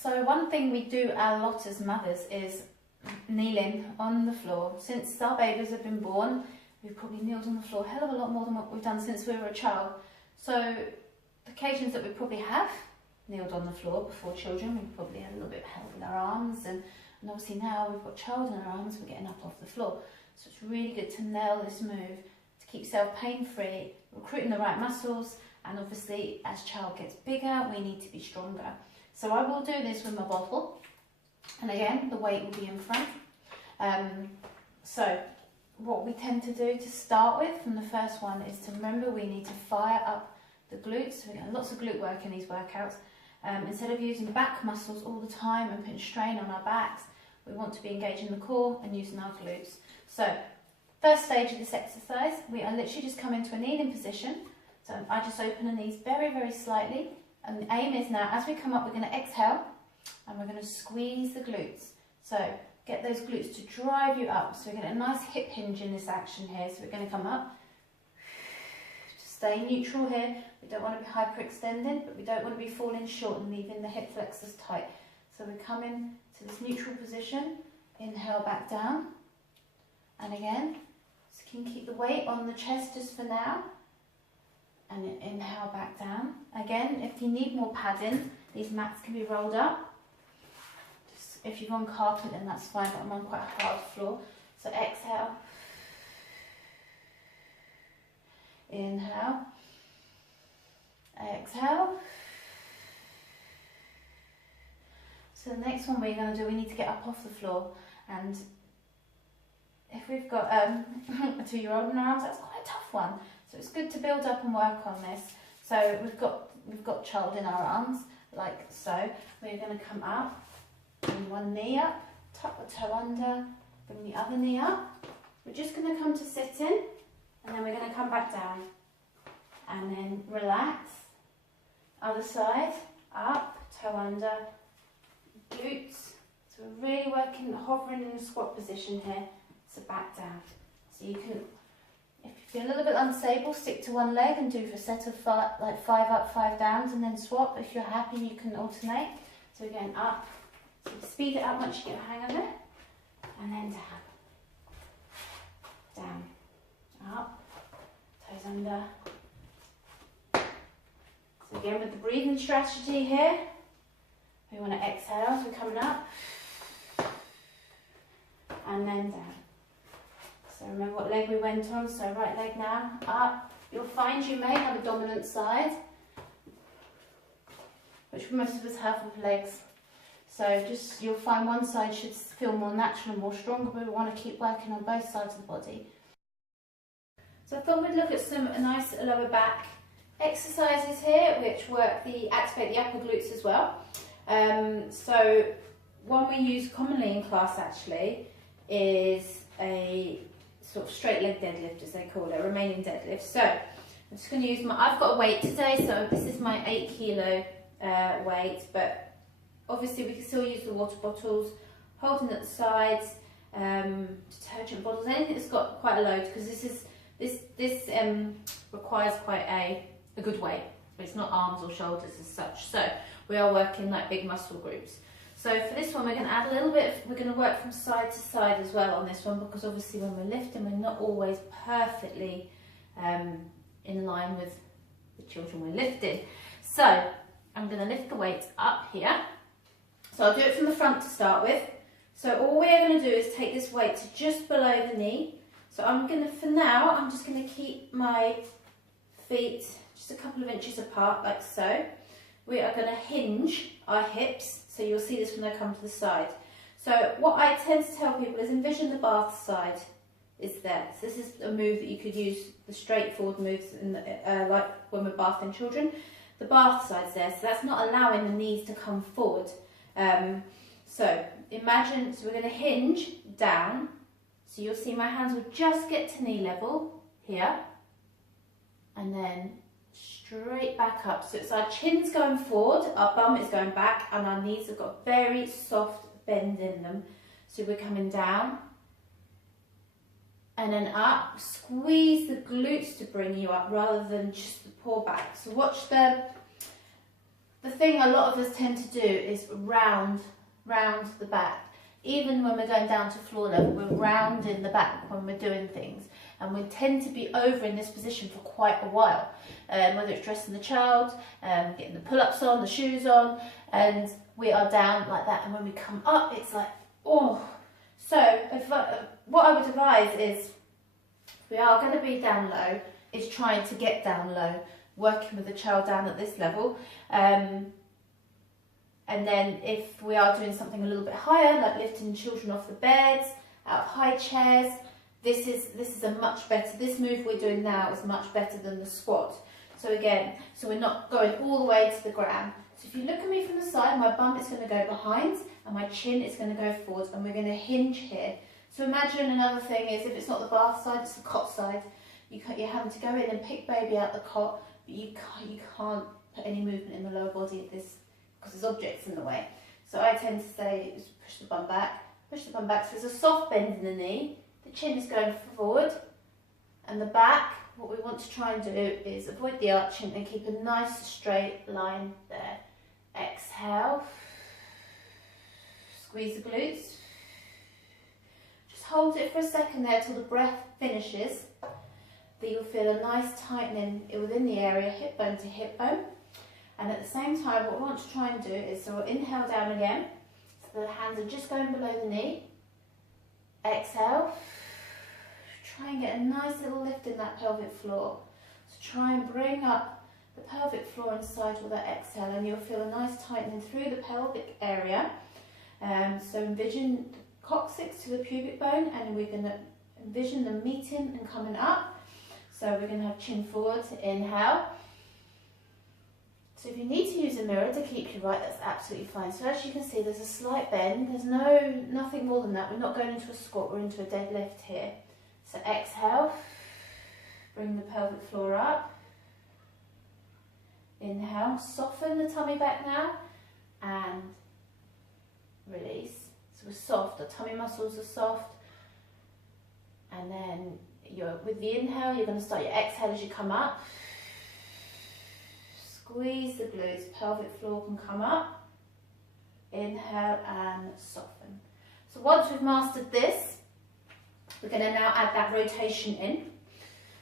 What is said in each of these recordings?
So one thing we do a lot as mothers is kneeling on the floor. Since our babies have been born, we've probably kneeled on the floor a hell of a lot more than what we've done since we were a child. So the occasions that we probably have kneeled on the floor before children, we probably had a little bit of help with our arms, and obviously now we've got child in our arms, we're getting up off the floor. So it's really good to nail this move to keep yourself pain-free, recruiting the right muscles, and obviously as child gets bigger, we need to be stronger. So I will do this with my bottle, and again, the weight will be in front. So what we tend to do to start with from the first one is to remember we need to fire up the glutes. So we get lots of glute work in these workouts. Instead of using back muscles all the time and putting strain on our backs, we want to be engaging the core and using our glutes. So first stage of this exercise, we are literally just coming to a kneeling position. So I just open the knees very, very slightly. And the aim is now, as we come up, we're going to exhale and we're going to squeeze the glutes. So get those glutes to drive you up. So we get a nice hip hinge in this action here. So we're going to come up. Stay neutral here. We don't want to be hyperextended, but we don't want to be falling short and leaving the hip flexors tight. So we come in to this neutral position. Inhale back down. And again, so you can keep the weight on the chest just for now. And inhale back down. Again, if you need more padding, these mats can be rolled up. Just, if you're on carpet, then that's fine, but I'm on quite a hard floor. So exhale. Inhale. Exhale. So the next one we're going to do, we need to get up off the floor. And if we've got a 2-year-old in our arms, that's quite a tough one. So it's good to build up and work on this. So we've got child in our arms, like so. We're going to come up, bring one knee up, tuck the toe under, bring the other knee up. We're just going to come to sitting, and then we're going to come back down. And then relax. Other side, up, toe under, glutes. So we're really working, hovering in a squat position here. So back down. So you can, if you feel a little bit unstable, stick to one leg and do a set of 5 up, 5 downs, and then swap. If you're happy, you can alternate. So we're going up. So speed it up once you get a hang of it. And then down. Down. Up. Toes under. So again, with the breathing strategy here, we want to exhale as we're coming up. And then down. So remember what leg we went on, so right leg now, up. You'll find you may have a dominant side, which most of us have with legs. So just, you'll find one side should feel more natural and more stronger, but we want to keep working on both sides of the body. So I thought we'd look at some nice lower back exercises here, which activate the upper glutes as well. So one we use commonly in class actually is a sort of straight leg deadlift, as they call it, a Romanian deadlift. So I'm just going to use I've got a weight today, so this is my 8 kilo weight, but obviously we can still use the water bottles, holding at the sides, detergent bottles, anything that's got quite a load, because this requires quite a good weight, but it's not arms or shoulders as such. So we are working like big muscle groups. So for this one, we're going to add a little bit, we're going to work from side to side as well on this one, because obviously when we're lifting, we're not always perfectly in line with the children we're lifting. So I'm going to lift the weight up here. So I'll do it from the front to start with. So all we're going to do is take this weight to just below the knee. So I'm going to, for now, I'm just going to keep my feet just a couple of inches apart, like so. We are going to hinge our hips, so you'll see this when I come to the side. So what I tend to tell people is envision the bath side is there. So this is a move that you could use, the straightforward moves, like when we're bathing children. The bath side's there, so that's not allowing the knees to come forward. So imagine, so we're going to hinge down. So you'll see my hands will just get to knee level here, and then straight back up. So it's our chin's going forward, our bum is going back, and our knees have got a very soft bend in them. So we're coming down and then up. Squeeze the glutes to bring you up rather than just the pull back. So watch the the thing a lot of us tend to do is round the back. Even when we're going down to floor level, we're rounding the back when we're doing things. And we tend to be over in this position for quite a while. Whether it's dressing the child, getting the pull-ups on, the shoes on, and we are down like that. And when we come up, it's like, oh. So what I would advise is, we are going to be down low, is trying to get down low, working with the child down at this level. And then if we are doing something a little bit higher, like lifting children off the beds, out of high chairs, this is a much better, this move we're doing now is much better than the squat. So again, so we're not going all the way to the ground. So if you look at me from the side, my bum is going to go behind and my chin is going to go forward, and we're going to hinge here. So imagine another thing is, if it's not the bath side, it's the cot side. You're having to go in and pick baby out the cot, but you can't put any movement in the lower body at this, because there's objects in the way. So I tend to say, push the bum back, so there's a soft bend in the knee, the chin is going forward, and the back, what we want to try and do is avoid the arching and keep a nice straight line there. Exhale, squeeze the glutes, just hold it for a second there till the breath finishes. That you'll feel a nice tightening within the area, hip bone to hip bone. And at the same time, what we want to try and do is, so we'll inhale down again, so the hands are just going below the knee. Exhale, try and get a nice little lift in that pelvic floor. So try and bring up the pelvic floor inside with that exhale, and you'll feel a nice tightening through the pelvic area. So envision the coccyx to the pubic bone, and we're going to envision them meeting and coming up. So we're going to have chin forward, inhale. So if you need to use a mirror to keep you right, that's absolutely fine. So as you can see, there's a slight bend. There's nothing more than that. We're not going into a squat, we're into a deadlift here. So exhale, bring the pelvic floor up. Inhale, soften the tummy back now, and release. So we're soft, the tummy muscles are soft. And then with the inhale, you're going to start your exhale as you come up. Squeeze the glutes, pelvic floor can come up. Inhale and soften. So once we've mastered this, we're going to now add that rotation in.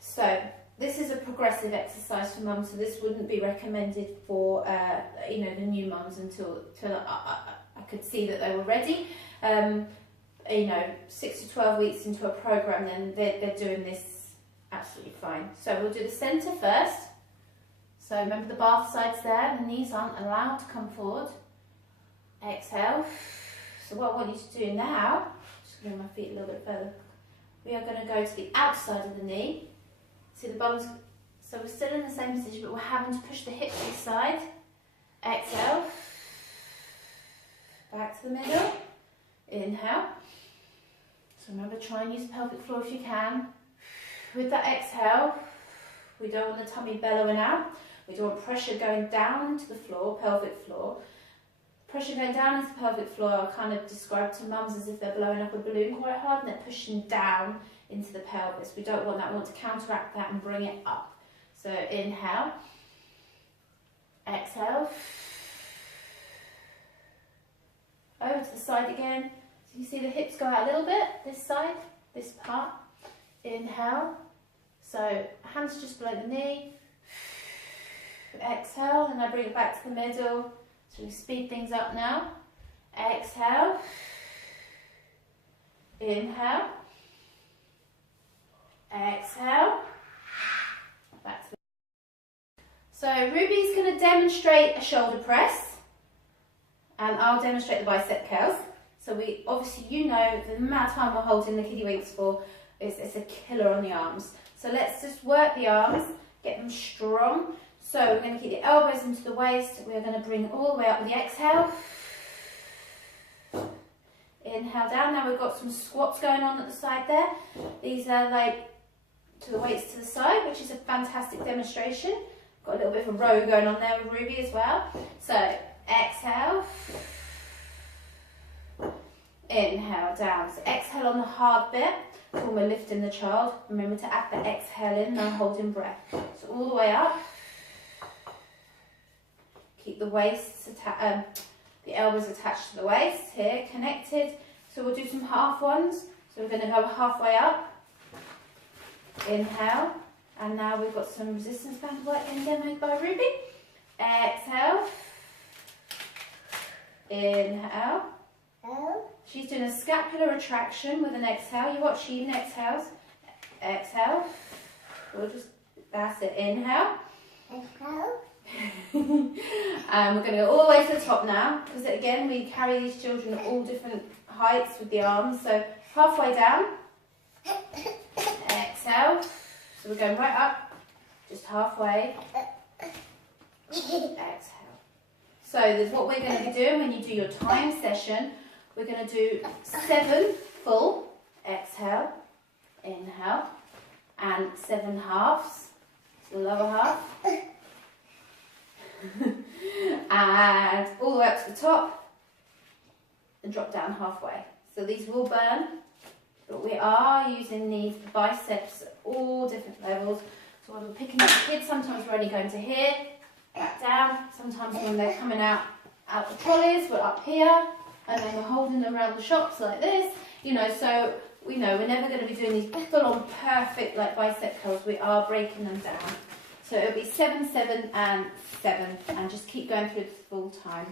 So this is a progressive exercise for mums, so this wouldn't be recommended for the new mums until I could see that they were ready. 6 to 12 weeks into a program, then they're doing this absolutely fine. So we'll do the centre first. So remember the bath sides there, the knees aren't allowed to come forward. Exhale. So what I want you to do now, just bring my feet a little bit further, we are going to go to the outside of the knee. See the bum's, so we're still in the same position, but we're having to push the hip to the side. Exhale. Back to the middle. Inhale. So remember, try and use the pelvic floor if you can. With that exhale, we don't want the tummy bellowing out. We don't want pressure going down into the floor, pelvic floor. Pressure going down into the pelvic floor, I kind of describe to mums as if they're blowing up a balloon quite hard and they're pushing down into the pelvis. We don't want that. We want to counteract that and bring it up. So inhale. Exhale. Over to the side again. So you see the hips go out a little bit, this side, this part. Inhale. So hands just below the knee. Exhale, and I bring it back to the middle. So we speed things up now. Exhale. Inhale. Exhale. Back to the. So Ruby's going to demonstrate a shoulder press, and I'll demonstrate the bicep curls. So we obviously, the amount of time we're holding the kiddie winks for is a killer on the arms. So let's just work the arms, get them strong. So we're going to keep the elbows into the waist. We're going to bring it all the way up with the exhale. Inhale down. Now we've got some squats going on at the side there. These are like to the weights to the side, which is a fantastic demonstration. Got a little bit of a row going on there with Ruby as well. So exhale. Inhale down. So exhale on the hard bit when we're lifting the child. Remember to add the exhale in, now holding breath. So all the way up. keep the waists, the elbows attached to the waist here, connected. So we'll do some half ones. So we're going to go halfway up. Inhale. And now we've got some resistance band work in demoed by Ruby. Exhale. Inhale. She's doing a scapular retraction with an exhale. You watch, she even exhales. Exhale. We'll just, that's it. Inhale. And we're going to go all the way to the top now, because again we carry these children at all different heights with the arms. So halfway down. Exhale. So we're going right up, just halfway. Exhale. So there's what we're going to be doing when you do your time session. We're going to do 7 full. Exhale. Inhale. And 7 halves. So the lower half. And all the way up to the top. And drop down halfway. So these will burn. But we are using these biceps at all different levels. So when we're picking up the kids, sometimes we're only going to here, back down. Sometimes when they're coming out the trolleys, we're up here. And then we're holding them around the shops like this. You know, so we know we're never going to be doing these full-on perfect like bicep curls. We are breaking them down. So it'll be 7, 7 and 7. And just keep going through the full time.